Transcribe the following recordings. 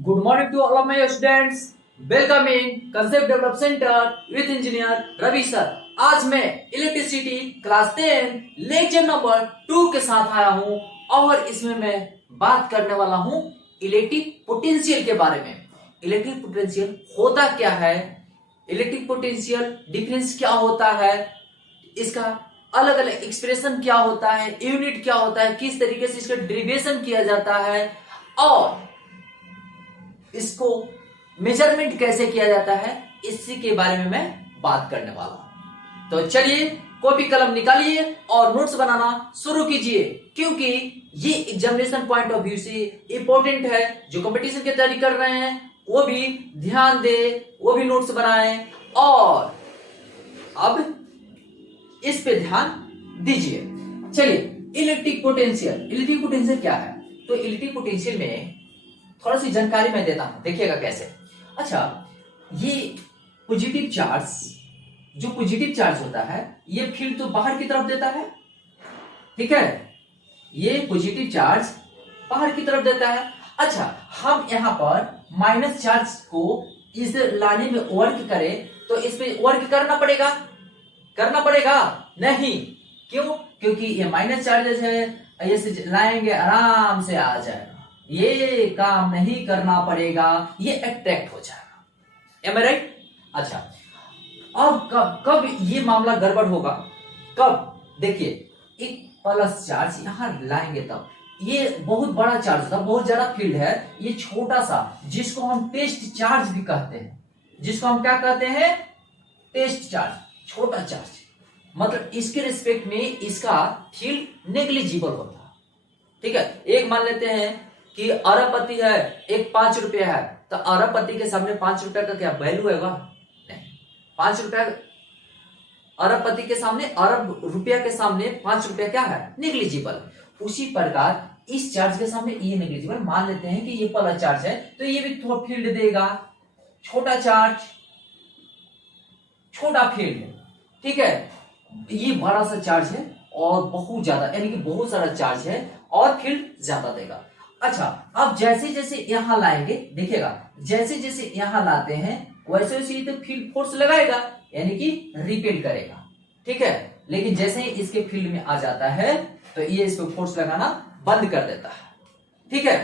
Good morning to all of my students. Welcome in Concept Develop Center with Engineer Ravi sir. आज मैं electricity class 10 lecture number 2 के साथ आया हूं और इसमें मैं बात करने वाला हूं इलेक्ट्रिक पोटेंशियल के बारे में। इलेक्ट्रिक पोटेंशियल होता क्या है, इलेक्ट्रिक पोटेंशियल डिफरेंस क्या होता है, इसका अलग अलग एक्सप्रेशन क्या होता है, यूनिट क्या होता है, किस तरीके से इसका डेरिवेशन किया जाता है और इसको मेजरमेंट कैसे किया जाता है, इसी के बारे में मैं बात करने वाला हूं। तो चलिए कॉपी कलम निकालिए और नोट्स बनाना शुरू कीजिए, क्योंकि ये एग्जामिनेशन पॉइंट ऑफ व्यू से इंपॉर्टेंट है। जो कंपटीशन की तैयारी कर रहे हैं वो भी ध्यान दे, वो भी नोट्स बनाएं और अब इस पे ध्यान दीजिए। चलिए इलेक्ट्रिक पोटेंशियल क्या है? तो इलेक्ट्रिक पोटेंशियल में थोड़ा सी जानकारी मैं देता हूं, देखिएगा कैसे। अच्छा, ये पॉजिटिव चार्ज, जो पॉजिटिव चार्ज होता है ये फील्ड तो बाहर की तरफ देता है, ठीक है, ये पॉजिटिव चार्ज बाहर की तरफ देता है। अच्छा, हम यहां पर माइनस चार्ज को इस लाने में वर्क करें तो इस पे वर्क करना पड़ेगा नहीं, क्यों? क्योंकि ये माइनस चार्जेस है, ऐसे लाएंगे आराम से आ जाएगा, ये काम नहीं करना पड़ेगा, ये अट्रैक्ट हो जाएगा। एम आई राइट? अच्छा, अब कब ये मामला गड़बड़ होगा? कब? देखिए, एक प्लस चार्ज यहां लाएंगे तब, ये बहुत बड़ा चार्ज था, बहुत ज्यादा फील्ड है, ये छोटा सा जिसको हम टेस्ट चार्ज भी कहते हैं, जिसको हम क्या कहते हैं? टेस्ट चार्ज, छोटा चार्ज, मतलब इसके रिस्पेक्ट में इसका फील्ड नेग्लिजिबल होता है, ठीक है। एक मान लेते हैं कि अरबपति है, एक 5 रुपया है, तो अरबपति के सामने 5 रुपया का क्या वैल्यू है? नहीं, 5 रुपया अरबपति के सामने, अरब रुपया के सामने 5 रुपया क्या है? नेग्लिजिबल। उसी प्रकार इस चार्ज के सामने ये नेग्लिजिबल। मान लेते हैं कि ये प्लस चार्ज है तो ये भी थोड़ा फील्ड देगा, छोटा चार्ज, छोटा फील्ड, ठीक है। ये बड़ा सा चार्ज है और बहुत ज्यादा, यानी कि बहुत सारा चार्ज है और फील्ड ज्यादा देगा। अच्छा, अब जैसे जैसे यहां लाएंगे, देखिएगा, जैसे जैसे यहां लाते हैं वैसे वैसे ये तो फील्ड फोर्स लगाएगा, यानी कि रिपेल करेगा, ठीक है। लेकिन जैसे ही इसके फील्ड में आ जाता है तो ये इसको फोर्स लगाना बंद कर देता है, ठीक है।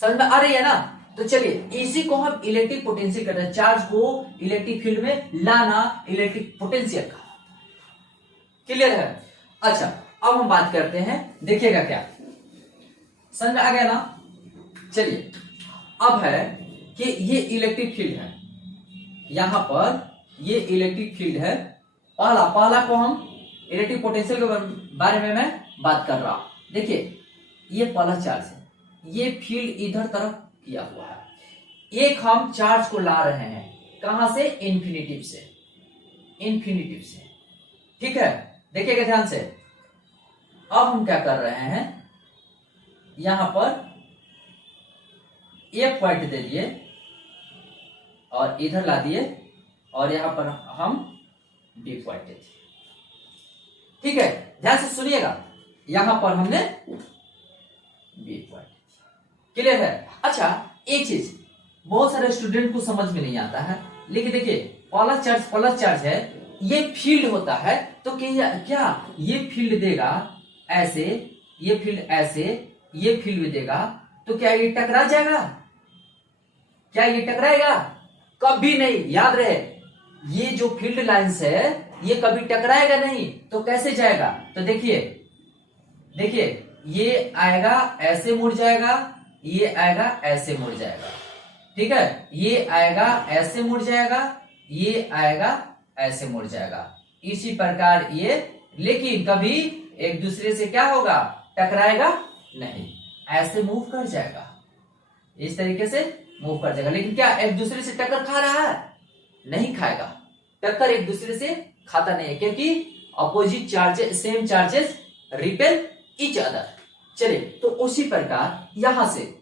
समझ में आ रही है ना? तो चलिए इसी को हम इलेक्ट्रिक पोटेंशियल कहते हैं, चार्ज को इलेक्ट्रिक फील्ड में लाना इलेक्ट्रिक पोटेंशियल का। क्लियर है? अच्छा, अब हम बात करते हैं, देखिएगा क्या समझ में आ गया ना? चलिए, अब है कि ये इलेक्ट्रिक फील्ड है, यहां पर ये इलेक्ट्रिक फील्ड है। पहला को हम इलेक्ट्रिक पोटेंशियल के बारे में मैं बात कर रहा हूं। देखिए, ये पहला चार्ज है, ये फील्ड इधर तरफ किया हुआ है। एक हम चार्ज को ला रहे हैं, कहां से? इन्फिनिटिव से, ठीक है। देखिएगा ध्यान से, अब हम क्या कर रहे हैं, यहां पर एक पॉइंट दे दिए और इधर ला दिए और यहां पर हम बी पॉइंट दे दिए, ठीक है। ध्यान से सुनिएगा, यहां पर हमने बी पॉइंट, क्लियर है? अच्छा, एक चीज बहुत सारे स्टूडेंट को समझ में नहीं आता है, लेकिन देखिए, प्लस चार्ज है, ये फील्ड होता है, तो क्या ये फील्ड देगा ऐसे, ये फील्ड ऐसे, ये फील्ड भी देगा, तो क्या ये टकरा जाएगा? क्या ये टकराएगा? कभी नहीं, याद रहे, ये जो फील्ड लाइंस है ये कभी टकराएगा नहीं, तो कैसे जाएगा? तो देखिए, ये आएगा ऐसे मुड़ जाएगा, ये आएगा ऐसे मुड़ जाएगा, ठीक है। ये आएगा ऐसे मुड़ जाएगा, ये आएगा ऐसे मुड़ जाएगा, इसी प्रकार ये, लेकिन कभी एक दूसरे से क्या होगा? टकराएगा नहीं, ऐसे मूव कर जाएगा, इस तरीके से मूव कर जाएगा। लेकिन क्या एक दूसरे से टक्कर खा रहा है? नहीं खाएगा, टक्कर एक दूसरे से खाता नहीं है, क्योंकि opposite charges, same charges repel each other. चलिए, तो उसी प्रकार यहां से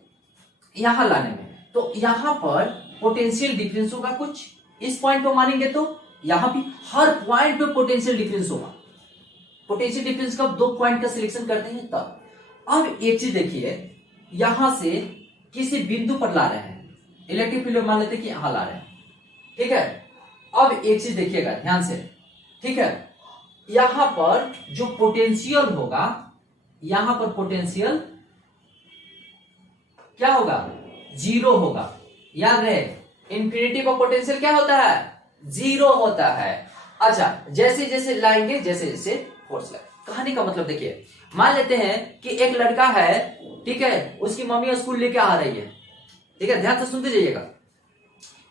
यहां लाने में, तो यहां पर पोटेंशियल डिफरेंस होगा कुछ, इस पॉइंट को मानेंगे तो यहां भी हर पॉइंट पे पोटेंशियल डिफरेंस होगा। पोटेंशियल डिफरेंस कब? 2 पॉइंट का सिलेक्शन करते हैं तब। अब एक चीज देखिए, यहां से किसी बिंदु पर ला रहे हैं, इलेक्ट्रिक फील्ड मान लेते हैं कि यहां ला रहे हैं, ठीक है। अब एक चीज देखिएगा ध्यान से, ठीक है, यहां पर जो पोटेंशियल होगा, यहां पर पोटेंशियल क्या होगा, जीरो होगा। याद रहे इंफिनिटी पर पोटेंशियल क्या होता है, जीरो होता है। अच्छा, जैसे जैसे लाएंगे, जैसे जैसे फोर्स लगे। कहानी का मतलब देखिए, मान लेते हैं कि एक लड़का है, ठीक है, उसकी मम्मी स्कूल लेके आ रही है, ठीक है, ध्यान से सुनते जाइएगा।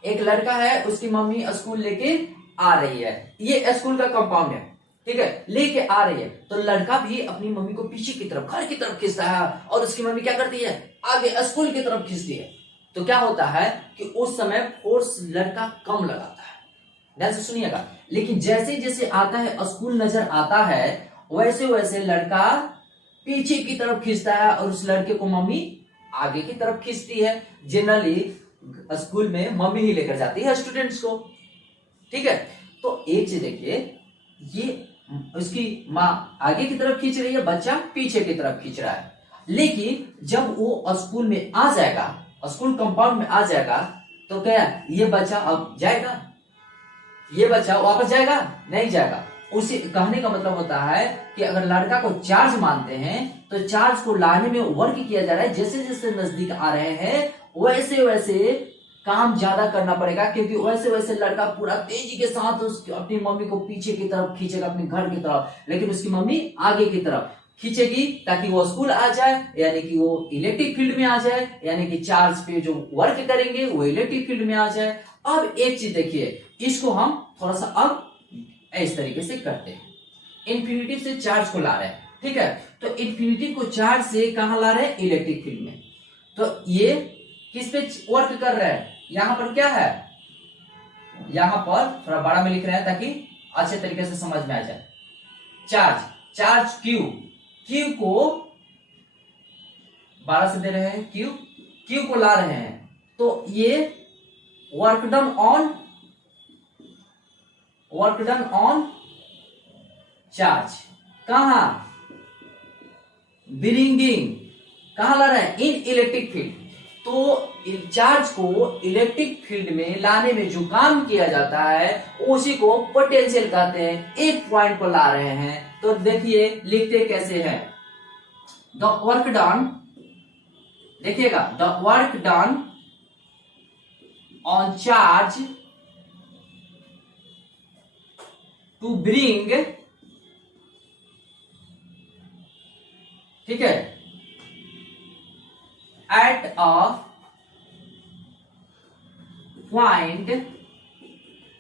एक लड़का है, उसकी मम्मी स्कूल लेके आ रही है, ये स्कूल का कंपाउंड है, ठीक है, लेके आ रही है। तो लड़का भी अपनी मम्मी को पीछे की तरफ, घर की तरफ खींचता है, और उसकी मम्मी क्या करती है, आगे स्कूल की तरफ खींचती है। तो क्या होता है कि उस समय फोर्स लड़का कम लगाता है, ध्यान से सुनिएगा। लेकिन जैसे जैसे आता है, स्कूल नजर आता है, वैसे वैसे लड़का पीछे की तरफ खींचता है, और उस लड़के को मम्मी आगे की तरफ खींचती है। जनरली स्कूल में मम्मी ही लेकर जाती है स्टूडेंट्स को, ठीक है। तो एक चीज देखिए, ये उसकी माँ आगे की तरफ खींच रही है, बच्चा पीछे की तरफ खींच रहा है। लेकिन जब वो स्कूल में आ जाएगा, स्कूल कंपाउंड में आ जाएगा, तो क्या ये बच्चा अब जाएगा, ये बच्चा वापस जाएगा, नहीं जाएगा। उसी कहने का मतलब होता है कि अगर लड़का को चार्ज मानते हैं, तो चार्ज को लाने में वर्क किया जा रहा है, जैसे जैसे नजदीक आ रहे हैं वैसे वैसे काम ज्यादा करना पड़ेगा, क्योंकि वैसे वैसे लड़का पूरा तेजी के साथ अपनी मम्मी को पीछे की तरफ खींचेगा, अपने घर की तरफ, लेकिन उसकी मम्मी आगे की तरफ खींचेगी, ताकि वो स्कूल आ जाए, यानी कि वो इलेक्ट्रिक फील्ड में आ जाए, यानी कि चार्ज पे जो वर्क करेंगे वो इलेक्ट्रिक फील्ड में आ जाए। अब एक चीज देखिए, इसको हम थोड़ा सा अब इस तरीके से करते हैं, इन्फिनिटी से चार्ज को ला रहे हैं, ठीक है। तो इन्फिनिटी को चार्ज से कहां ला रहे हैं, इलेक्ट्रिक फील्ड में। तो ये किस पे वर्क कर रहे हैं, यहां पर क्या है, यहां पर थोड़ा बड़ा में लिख रहे हैं ताकि अच्छे तरीके से समझ में आ जाए। चार्ज, चार्ज क्यू, क्यू को 12 से दे रहे हैं, क्यू, क्यू को ला रहे हैं। तो ये work done on, work done on charge, कहां, ब्रिंगिंग, कहां ला रहे हैं, इन इलेक्ट्रिक फील्ड। तो चार्ज को इलेक्ट्रिक फील्ड में लाने में जो काम किया जाता है उसी को पोटेंशियल कहते हैं। एक पॉइंट को ला रहे हैं, तो देखिए लिखते कैसे हैं, द वर्क डन, देखिएगा, the work done on charge to bring, ठीक है, at a point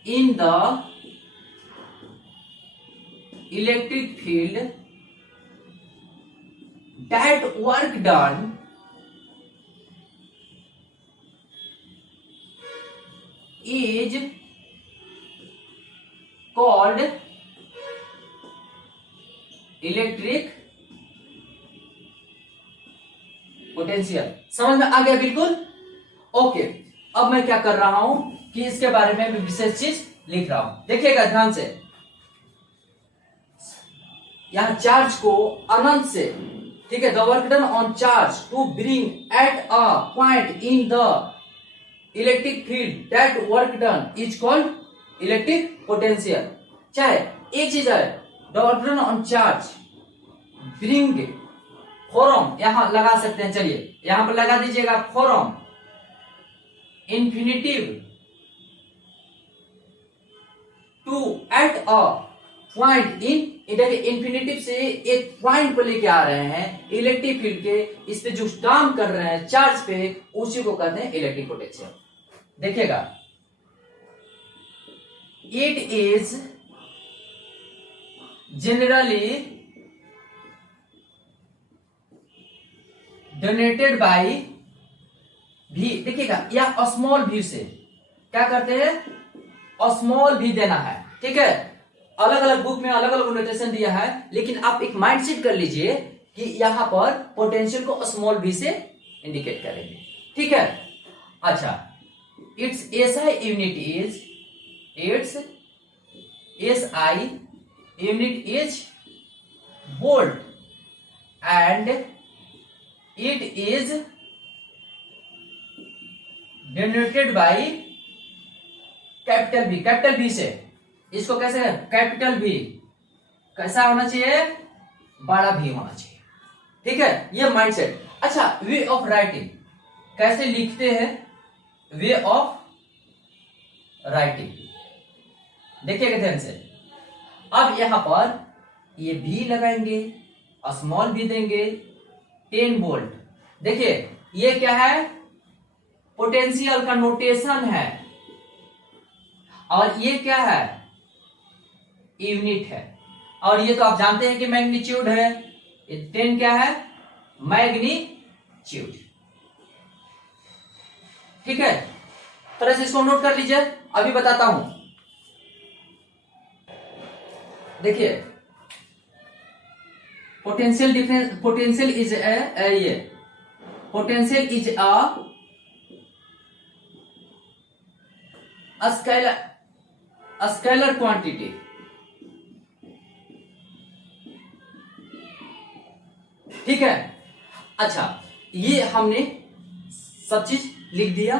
in the electric field, that work done is called electric potential. समझ में आ गया बिल्कुल, ओके। अब मैं क्या कर रहा हूं कि इसके बारे में विशेष चीज लिख रहा हूं, देखिएगा ध्यान से। यहां चार्ज को अनंत से, ठीक है, the work done on charge to bring at a point in the electric field, that work done is called electric potential. चाहे एक चीज है, the work done on charge bring, from यहां लगा सकते हैं, चलिए यहां पर लगा दीजिएगा from, infinitive to at a point in, देखिए इन्फिनिटिव से एक पॉइंट को लेके आ रहे हैं इलेक्ट्रिक फील्ड के, इस पे जो काम कर रहे हैं चार्ज पे, उसी को कहते हैं इलेक्ट्रिक पोटेंशियल। देखिएगा, it is generally donated bye भी, देखिएगा या स्मॉल भी से क्या करते हैं, स्मॉल भी देना है, ठीक है। अलग अलग बुक में अलग अलग नोटेशन दिया है, लेकिन आप एक माइंडसेट कर लीजिए कि यहां पर पोटेंशियल को स्मॉल भी से इंडिकेट करेंगे, ठीक है। अच्छा, it's SI unit is, it's SI unit is volt and it is denoted by capital B से। इसको कैसे, कैपिटल बी कैसा होना चाहिए, बड़ा भी होना चाहिए। ठीक है, ये माइंडसेट। अच्छा, वे ऑफ राइटिंग कैसे लिखते हैं, वे ऑफ राइटिंग देखिएगा ध्यान से। अब यहां पर ये भी लगाएंगे, स्मॉल भी देंगे, 10 वोल्ट। देखिए ये क्या है, पोटेंशियल का नोटेशन है, और ये क्या है, यूनिट है। और ये तो आप जानते हैं कि मैग्नीट्यूड है, ये 10 क्या है, मैग्नीट्यूड। ठीक है, तरह से इसको नोट कर लीजिए, अभी बताता हूं। देखिए पोटेंशियल डिफरेंस, पोटेंशियल इज ये पोटेंशियल इज स्केलर क्वांटिटी। ठीक है, अच्छा ये हमने सब चीज लिख दिया,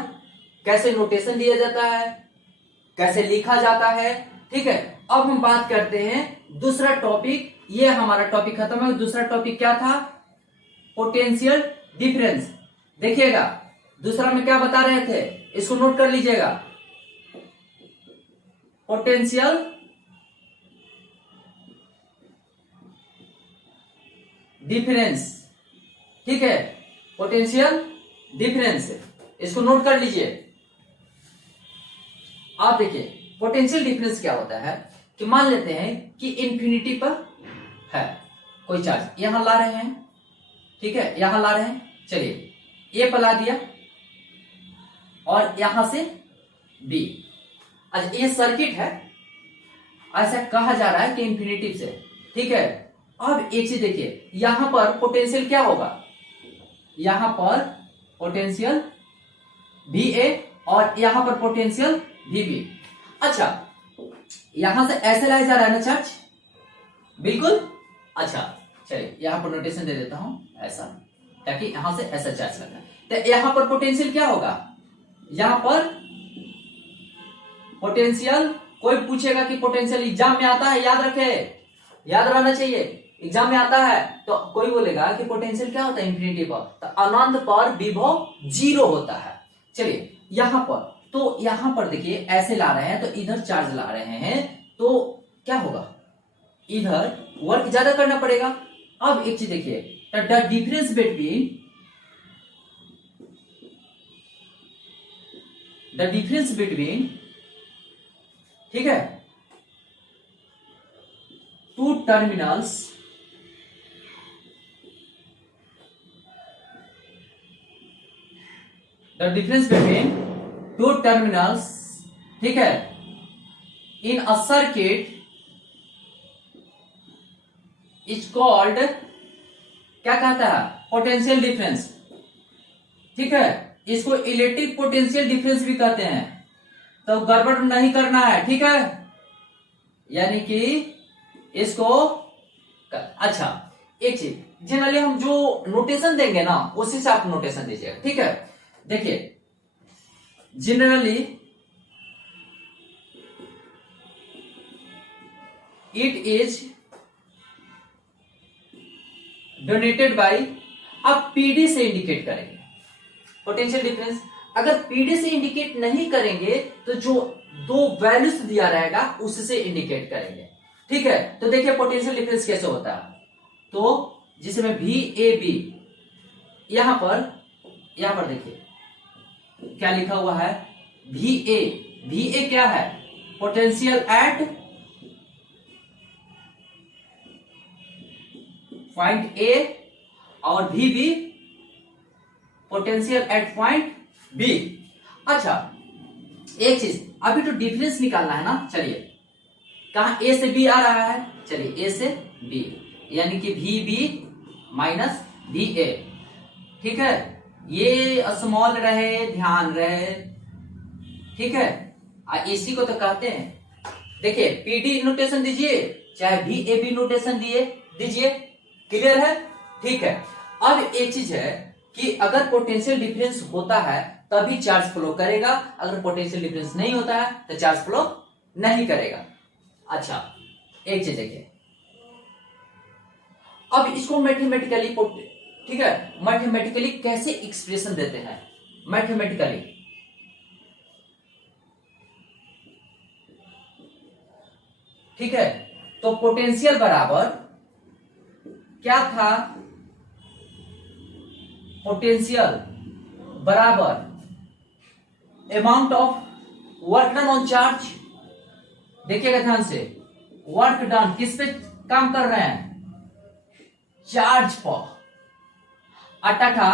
कैसे नोटेशन दिया जाता है, कैसे लिखा जाता है। ठीक है, अब हम बात करते हैं दूसरा टॉपिक। ये हमारा टॉपिक खत्म है। दूसरा टॉपिक क्या था, पोटेंशियल डिफरेंस। देखिएगा दूसरा में क्या बता रहे थे, इसको नोट कर लीजिएगा। पोटेंशियल डिफरेंस, ठीक है, पोटेंशियल डिफरेंस, इसको नोट कर लीजिए। आप देखिए पोटेंशियल डिफरेंस क्या होता है कि मान लेते हैं कि इंफिनिटी पर है कोई चार्ज, यहां ला रहे हैं, ठीक है, यहां ला रहे हैं, चलिए ए पर ला दिया और यहां से बी। अच्छा ये सर्किट है, ऐसा कहा जा रहा है कि इंफिनिटी से। ठीक है, अब एक चीज देखिए, यहां पर पोटेंशियल क्या होगा, यहां पर पोटेंशियल भी ए और यहां पर पोटेंशियल भी बी। अच्छा यहां से ऐसे लाया जा रहा है ना चार्ज, बिल्कुल। अच्छा चलिए यहां पर नोटेशन दे देता हूं ऐसा, ताकि यहां से ऐसा चार्ज लगा। तो यहां पर पोटेंशियल क्या होगा, यहां पर पोटेंशियल, कोई पूछेगा कि पोटेंशियल एग्जाम में आता है, याद रखे, याद रहना चाहिए, एग्जाम में आता है तो कोई बोलेगा कि पोटेंशियल क्या होता है इंफिनिटी पर, तो अनंत पर विभव 0 होता है। चलिए यहां पर, तो यहां पर देखिए ऐसे ला रहे हैं तो इधर चार्ज ला रहे हैं, तो क्या होगा, इधर वर्क ज्यादा करना पड़ेगा। अब एक चीज देखिए, the difference between, the difference between, ठीक है, two terminals, the difference between two terminals, ठीक है, इन अ सर्किट इज कॉल्ड, क्या कहता है, पोटेंशियल डिफरेंस। ठीक है, इसको इलेक्ट्रिक पोटेंशियल डिफरेंस भी कहते हैं, तो गड़बड़ नहीं करना है। ठीक है, यानी कि इसको, अच्छा एक चीज जनरली हम जो नोटेशन देंगे ना उसी से आप नोटेशन दीजिएगा। ठीक है, देखिए generally it is donated bye, आप पीडी से इंडिकेट करेंगे पोटेंशियल डिफरेंस। अगर पीडी से इंडिकेट नहीं करेंगे तो जो दो वैल्यूज दिया रहेगा उससे इंडिकेट करेंगे। ठीक है, तो देखिए पोटेंशियल डिफरेंस कैसे होता है, तो जिसमें भी ए बी, यहां पर देखिए क्या लिखा हुआ है, भी ए क्या है, पोटेंशियल एट पॉइंट ए, और भी B potential at point B. अच्छा एक चीज, अभी तो डिफरेंस निकालना है ना, चलिए कहा ए से बी आ रहा है, चलिए ए से बी, यानी कि भी बी माइनस भी ए। ठीक है, ये स्मॉल रहे, ध्यान रहे। ठीक है, इसी को तो कहते हैं, देखिए पीडी नोटेशन दीजिए चाहे भी ए बी नोटेशन दीजिए, क्लियर है। ठीक है, अब एक चीज है कि अगर पोटेंशियल डिफरेंस होता है तभी चार्ज फ्लो करेगा। अगर पोटेंशियल डिफरेंस नहीं होता है तो चार्ज फ्लो नहीं करेगा। अच्छा, एक चीज देखिए, अब इसको मैथमेटिकली, ठीक है, मैथमेटिकली कैसे एक्सप्रेशन देते हैं मैथमेटिकली। ठीक है, तो पोटेंशियल बराबर क्या था, पोटेंशियल बराबर amount of work done on charge. देखिएगा ध्यान से, वर्क डन किस पे काम कर रहे हैं, चार्ज पर, तथा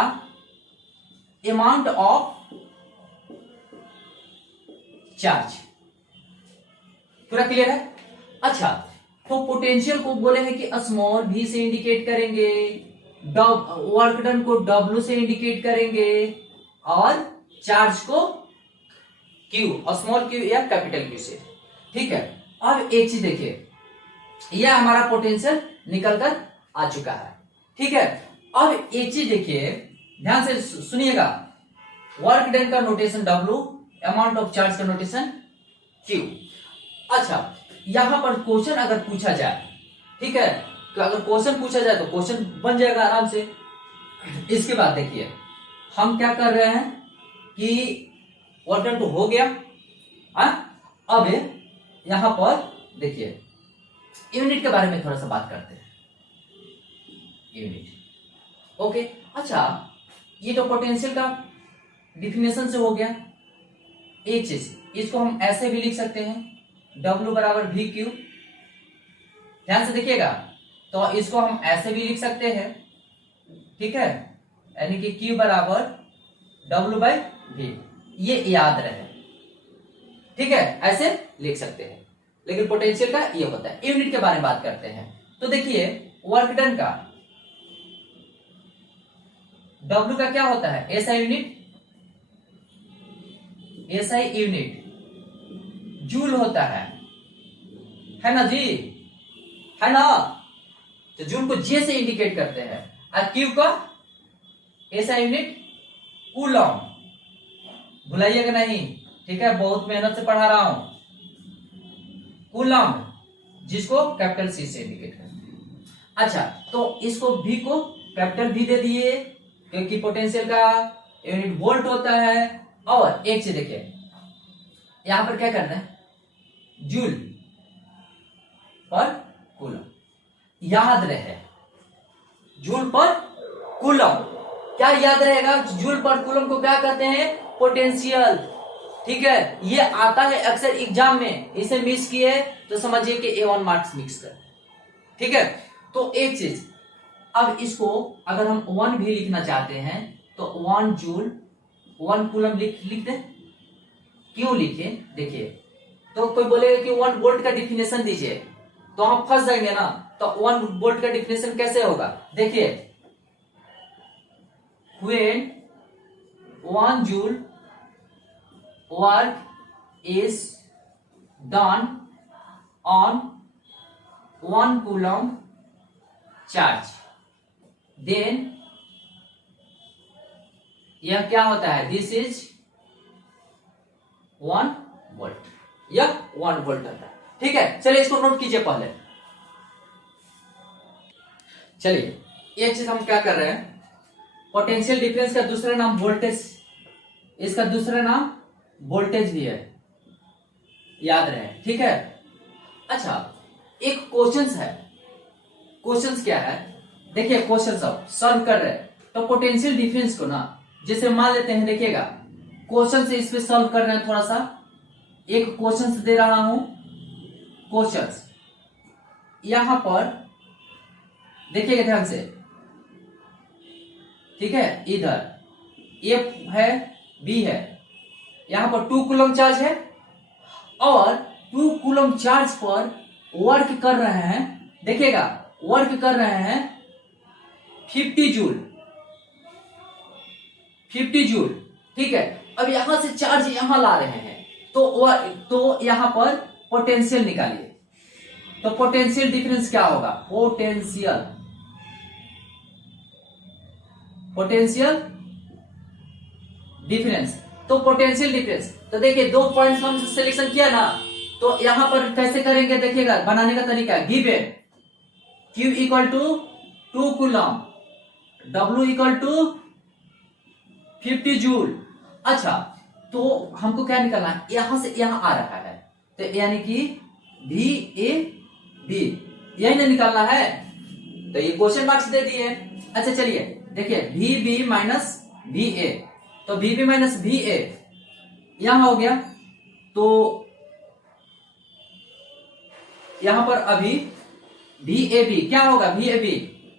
अमाउंट ऑफ चार्ज। पूरा क्लियर है। अच्छा, तो पोटेंशियल को बोले हैं कि स्मॉल v से इंडिकेट करेंगे, वर्क डन को W से इंडिकेट करेंगे, और चार्ज को Q, स्मॉल q या कैपिटल Q से। ठीक है, अब एक चीज देखिए, यह हमारा पोटेंशियल निकल कर आ चुका है। ठीक है, अब एक चीज देखिए, ध्यान से सुनिएगा, वर्क डन का notation W, amount of charge का नोटेशन Q। अच्छा, यहां पर क्वेश्चन अगर पूछा जाए, ठीक है, तो अगर क्वेश्चन पूछा जाए तो क्वेश्चन बन जाएगा आराम से। इसके बाद देखिए, हम क्या कर रहे हैं कि वर्क डन तो हो गया। अब यहां पर देखिए, यूनिट के बारे में थोड़ा सा बात करते हैं। Unit, okay. अच्छा, ये तो पोटेंशियल का डिफिनेशन से हो गया। एक चीज, इसको हम ऐसे भी लिख सकते हैं, W बराबर वी क्यू। ध्यान से देखिएगा, तो इसको हम ऐसे भी लिख सकते हैं, ठीक है, यानी कि Q बराबर W बाई वी, ये याद रहे। ठीक है, ऐसे लिख सकते हैं, लेकिन पोटेंशियल का ये होता है। यूनिट के बारे में बात करते हैं, तो देखिए, वर्क डन का W का क्या होता है, SI unit, SI unit joule होता है ना जी, है ना। तो जूल को जे से इंडिकेट करते हैं, और क्यू का एसआई यूनिट कूलम, भुलाइएगा नहीं, ठीक है, बहुत मेहनत से पढ़ा रहा हूं। कूलम, जिसको कैपिटल सी से इंडिकेट करते हैं। अच्छा, तो इसको भी को कैपिटल भी दे दिए, क्योंकि पोटेंशियल का यूनिट वोल्ट होता है। और एक चीज देखिए, यहां पर क्या करना है, जूल पर कूलम, याद रहे, जूल पर कूलम। क्या याद रहेगा, जूल पर कूलम को क्या कहते हैं, पोटेंशियल। ठीक है, ये आता है अक्सर एग्जाम में, इसे मिस किए तो समझिए कि A1 मार्क्स मिक्स कर। ठीक है, तो एक चीज, अब इसको अगर हम 1 भी लिखना चाहते हैं तो 1 जूल 1 कूलम लिख दे। क्यों लिखे, देखिए, तो कोई बोलेगा कि 1 वोल्ट का डिफिनेशन दीजिए, तो हम फंस जाएंगे ना। तो 1 वोल्ट का डिफिनेशन कैसे होगा, देखिए, when 1 joule work is done on 1 coulomb charge, then यह क्या होता है, दिस इज 1 वोल्ट, यह 1 वोल्ट होता है। ठीक है, चलिए इसको नोट कीजिए पहले। चलिए, एक चीज हम क्या कर रहे हैं, पोटेंशियल डिफरेंस का दूसरा नाम वोल्टेज, इसका दूसरा नाम वोल्टेज भी है, याद रहे। ठीक है, अच्छा, एक क्वेश्चंस है, क्वेश्चंस क्या है, देखिए, क्वेश्चन सब सॉल्व कर रहे हैं, तो पोटेंशियल डिफरेंस को ना, जैसे मान लेते हैं, देखिएगा, क्वेश्चन से इस पे सॉल्व कर रहे हैं। थोड़ा सा एक क्वेश्चन दे रहा हूं, क्वेश्चंस यहां पर देखिएगा ध्यान से, ठीक है, इधर ए है, बी है, यहां पर 2 कूलम चार्ज है, और 2 कूलम चार्ज पर वर्क कर रहे हैं, देखिएगा, वर्क कर रहे हैं 50 जूल, 50 जूल। ठीक है, अब यहां से चार्ज यहां ला रहे हैं, तो यहां पर पोटेंशियल निकालिए। तो पोटेंशियल डिफरेंस क्या होगा, पोटेंशियल डिफरेंस तो पोटेंशियल डिफरेंस, तो देखिए 2 पॉइंट्स हम सिलेक्शन किया ना, तो यहां पर कैसे करेंगे देखिएगा, बनाने का तरीका given Q equal to 2 coulomb, W equal to 50 joule. अच्छा, तो हमको क्या निकालना है, यहां से यहां आ रहा है, तो यानी कि भी ए बी यही ना निकालना है, तो ये क्वेश्चन मार्क्स दे दिए। अच्छा चलिए देखिए भी बी माइनस भी ए, तो भी बी माइनस भी ए यहां हो गया, तो यहां पर अभी भी ए बी क्या होगा, भी ए बी,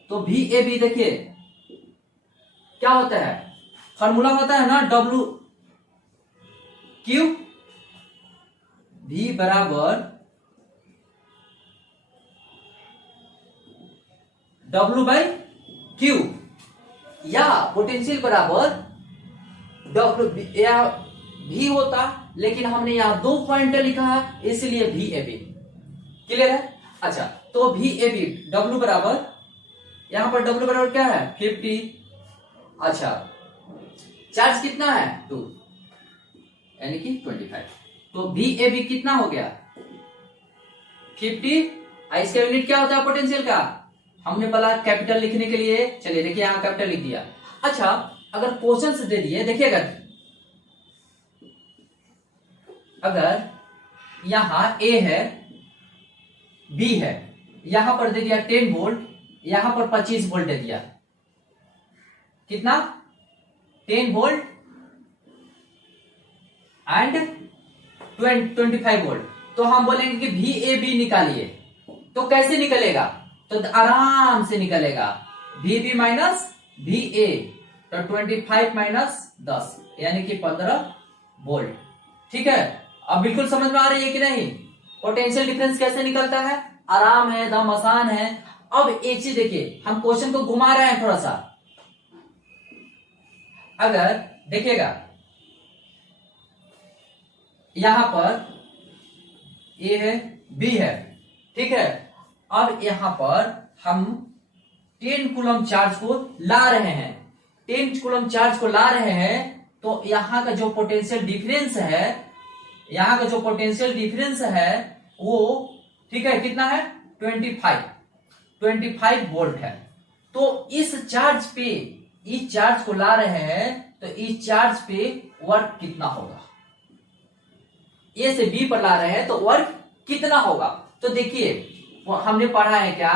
तो भी ए बी देखिए क्या होता है, फॉर्मूला होता है ना डब्ल्यू क्यू, भी बराबर डब्ल्यू बाई क्यू, या पोटेंशियल बराबर डब्ल्यू, या भी होता, लेकिन हमने यहां 2 पॉइंट लिखा है इसलिए भी ए बी, क्लियर है। अच्छा, तो भी ए बी डब्ल्यू बराबर, यहां पर डब्ल्यू बराबर क्या है 50, अच्छा चार्ज कितना है 2 यानी कि 25, तो भी ए बी कितना हो गया 50, इसका यूनिट क्या होता है पोटेंशियल का, हमने बोला कैपिटल लिखने के लिए, चलिए देखिए यहां कैपिटल लिख दिया। अच्छा, अगर क्वेश्चन से दे दिए, देखिएगा अगर यहां ए है बी है, यहां पर दे दिया 10 वोल्ट, यहां पर 25 वोल्ट दे दिया, कितना 10 वोल्ट एंड 25 वोल्ट, तो हम बोलेंगे कि भी ए बी निकालिए, तो कैसे निकलेगा, तो आराम से निकलेगा, भी बी माइनस भी ए, तो 25 माइनस 10 यानी कि 15 वोल्ट। ठीक है, अब बिल्कुल समझ में आ रही है कि नहीं, पोटेंशियल डिफरेंस कैसे निकलता है, आराम है, एकदम आसान है। अब एक चीज देखिए, हम क्वेश्चन को घुमा रहे हैं थोड़ा सा, अगर देखिएगा यहां पर ए है बी है, ठीक है, अब यहां पर हम 10 कूलम चार्ज को ला रहे हैं, 10 कूलम चार्ज को ला रहे हैं, तो यहां का जो पोटेंशियल डिफरेंस है, यहां का जो पोटेंशियल डिफरेंस है वो ठीक है कितना है 25 वोल्ट है। तो इस चार्ज पे, इस चार्ज को ला रहे हैं, तो इस चार्ज पे वर्क कितना होगा, ए से बी पर ला रहे हैं तो वर्क कितना होगा, तो देखिए हमने पढ़ा है क्या,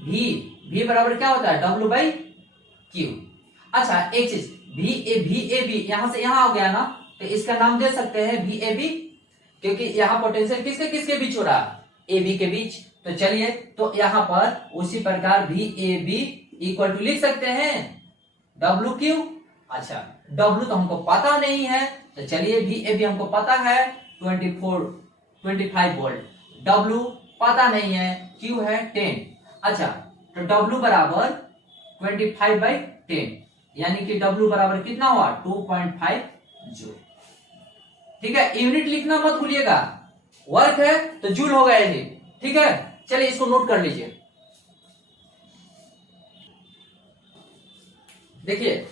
भी बराबर क्या होता है डब्ल्यू बाई क्यू। अच्छा एक चीज, भी ए बी यहां से यहां हो गया ना, तो इसका नाम दे सकते हैं भी ए बी, क्योंकि यहां पोटेंशियल किसके किसके बीच हो रहा है, ए बी के बीच, तो चलिए तो यहां पर उसी प्रकार भी ए बी इक्वल टू लिख सकते हैं डब्ल्यू क्यू। अच्छा डब्ल्यू तो हमको पता नहीं है, तो चलिए भी ए बी हमको पता है 25 वोल्ट, डब्ल्यू पता नहीं है, क्यू है 10। अच्छा तो डब्ल्यू बराबर 25/10 यानी कि डब्ल्यू बराबर कितना हुआ 2.5 जूल। ठीक है, यूनिट लिखना मत भूलिएगा, वर्क है तो जूल होगा यही। ठीक है, चलिए इसको नोट कर लीजिए। देखिए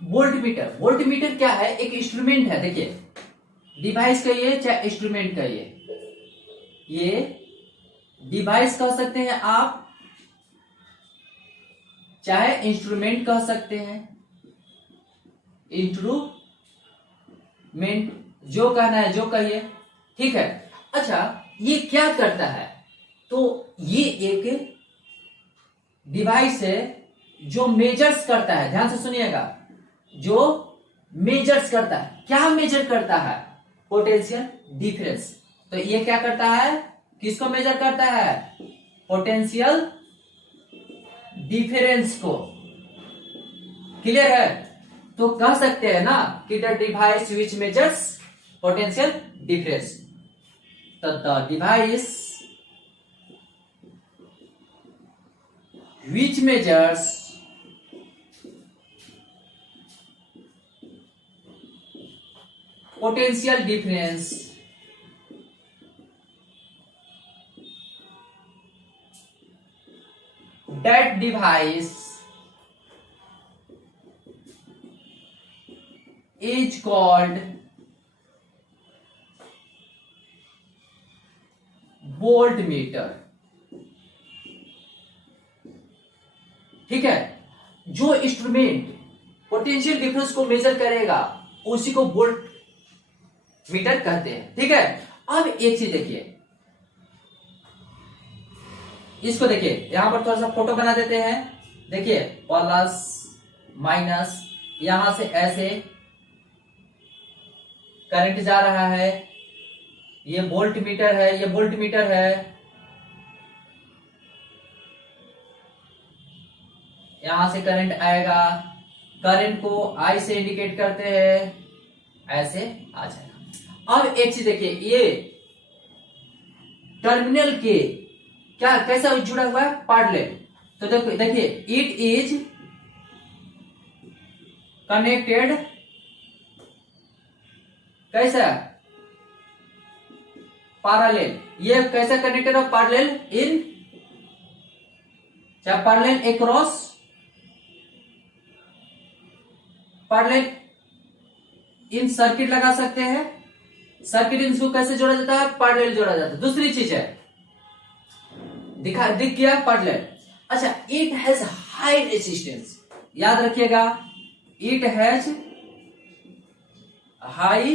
वोल्टमीटर, वोल्टमीटर क्या है, एक इंस्ट्रूमेंट है, देखिए डिवाइस कहिए चाहे इंस्ट्रूमेंट कहिए, ये डिवाइस कह सकते हैं आप, चाहे इंस्ट्रूमेंट कह सकते हैं, इंस्ट्रूमेंट जो कहना है जो कहिए। ठीक है, अच्छा ये क्या करता है, तो ये एक डिवाइस है जो मेजर्स करता है, ध्यान से सुनिएगा, जो मेजर्स करता है, क्या मेजर करता है पोटेंशियल डिफरेंस। तो ये क्या करता है, किसको मेजर करता है, पोटेंशियल डिफरेंस को। क्लियर है, तो कह सकते हैं ना कि the device which measures potential difference, तो the device which measures potential difference that device is called voltmeter. ठीक है, जो इंस्ट्रूमेंट पोटेंशियल डिफरेंस को मेजर करेगा उसी को वोल्ट मीटर कहते हैं। ठीक है, अब एक चीज देखिए, इसको देखिए, यहां पर थोड़ा सा फोटो बना देते हैं। देखिए प्लस माइनस, यहां से ऐसे करंट जा रहा है, ये वोल्ट मीटर है, ये वोल्ट मीटर है, यहां से करंट आएगा, करंट को आई से इंडिकेट करते हैं, ऐसे आ जाएगा। अब एक चीज देखिए, ये टर्मिनल के क्या कैसा जुड़ा हुआ है, पैरेलल। तो देखिए इट इज कनेक्टेड, कैसा, पैरेलल। ये कैसा कनेक्टेड है, पैरेलल इन, क्या parallel across, parallel in circuit लगा सकते हैं। सर्किट इनको कैसे जोड़ा जाता है, पैरेलल जोड़ा जाता है। दूसरी चीज है, दिख गया पैरेलल। अच्छा, इट हैज हाई रेसिस्टेंस, याद रखिएगा, इट हैज हाई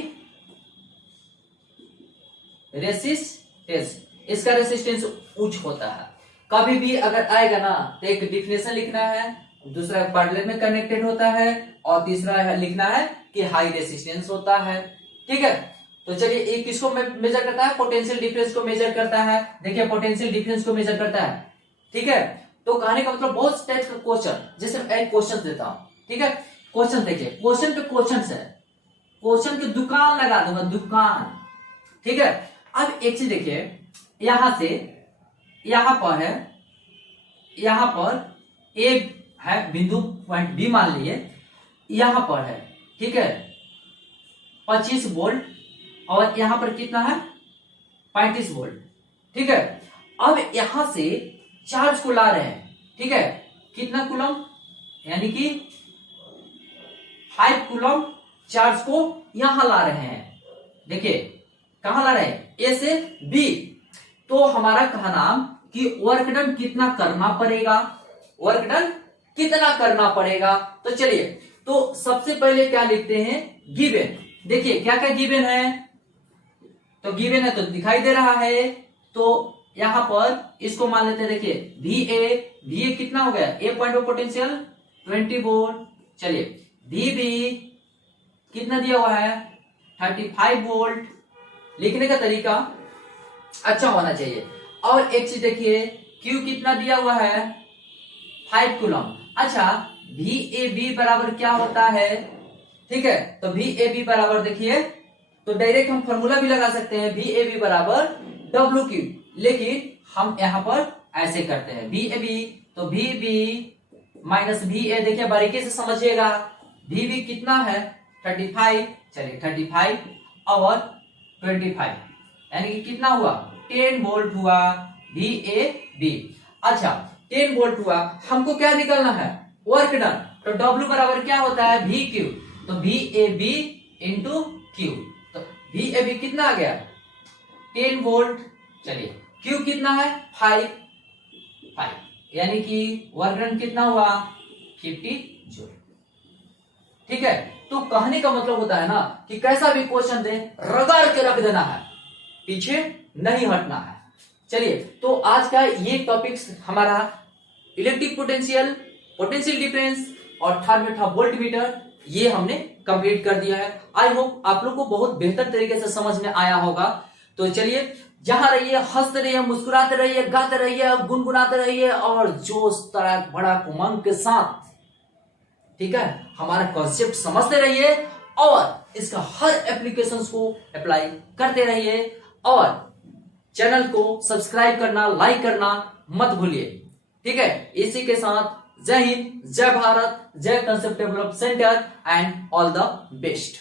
रेसिस्टेंस, इसका रेसिस्टेंस उच्च होता है। कभी भी अगर आएगा ना तो एक डिफिनेशन लिखना है, दूसरा पैरेलल में कनेक्टेड होता है, और तीसरा लिखना है कि हाई रेसिस्टेंस होता है। ठीक है, तो चलिए एक किसको मेजर करता है, पोटेंशियल डिफरेंस को मेजर करता है। देखिए पोटेंशियल डिफरेंस को मेजर करता है। ठीक है, तो कहने का मतलब बहुत टाइप का क्वेश्चन, जैसे मैं एक क्वेश्चन देता हूं। ठीक है, क्वेश्चन देखिए, क्वेश्चन पे क्वेश्चन है, क्वेश्चन की दुकान लगा दूंगा, दुकान। ठीक है, अब एक चीज देखिए, यहां से यहां पर है, यहां पर ए है बिंदु, पॉइंट बी मान लीजिए, यहां पर है। ठीक है, 25 वोल्ट, और यहां पर कितना है, 35 वोल्ट। ठीक है, अब यहां से चार्ज को ला रहे हैं। ठीक है, कितना कूलम, यानी कि 5 कूलम चार्ज को यहां ला रहे हैं। देखिए कहां ला रहे हैं, ए से बी। तो हमारा कहना कि वर्क डन कितना करना पड़ेगा, वर्क डन कितना करना पड़ेगा। तो चलिए, तो सबसे पहले क्या लिखते हैं, गिवन। देखिए क्या क्या गिवन है, तो गिवन है तो दिखाई दे रहा है, तो यहां पर इसको मान लेते हैं। देखिए वी ए कितना हो गया, ए पॉइंट ऑफ पोटेंशियल 20 वोल्ट। चलिए वी बी कितना दिया हुआ है, 35 वोल्ट। लिखने का तरीका अच्छा होना चाहिए। और एक चीज देखिए, क्यू कितना दिया हुआ है, 5 कूलम। अच्छा, वी ए बी बराबर क्या होता है। ठीक है, तो वी ए बी बराबर देखिए, तो डायरेक्ट हम फॉर्मूला भी लगा सकते हैं, वी ए बी बराबर डब्ल्यू क्यू, लेकिन हम यहां पर ऐसे करते हैं, वी ए बी, तो V B minus V A. देखिए बारीकी से समझिएगा, वी बी कितना है, 35। चलिए 35 और 25, यानी कि कितना हुआ, 10 वोल्ट हुआ, वी ए बी। अच्छा 10 वोल्ट हुआ, हमको क्या निकालना है, वर्क डन। तो डब्ल्यू बराबर क्या होता है, वी क्यू, तो V A B into Q. तो वी ए बी कितना आ गया, 10 वोल्ट। चलिए क्यू कितना है, 5, यानी कि वर्क डन कितना हुआ, 50 जूल। ठीक है, तो कहने का मतलब होता है ना कि कैसा भी क्वेश्चन दे, रगड़ के रख देना है, पीछे नहीं हटना है। चलिए, तो आज का ये टॉपिक्स हमारा इलेक्ट्रिक पोटेंशियल, पोटेंशियल डिफरेंस और थर्ड था वोल्ट मीटर, ये हमने कंप्लीट कर दिया है। आई होप आप लोग को बहुत बेहतर तरीके से समझ में आया होगा। तो चलिए, जहां रहिए, हंसते रहिए, मुस्कुराते रहिए, गाते रहिए, गुनगुनाते रहिए, और जोश तड़क भड़क उमंग के साथ, ठीक है, हमारा कॉन्सेप्ट समझते रहिए और इसका हर एप्लीकेशंस को अप्लाई करते रहिए, और चैनल को सब्सक्राइब करना, लाइक करना मत भूलिए। ठीक है, इसी के साथ जय हिंद, जय भारत, जय concept develop centre, and all the best.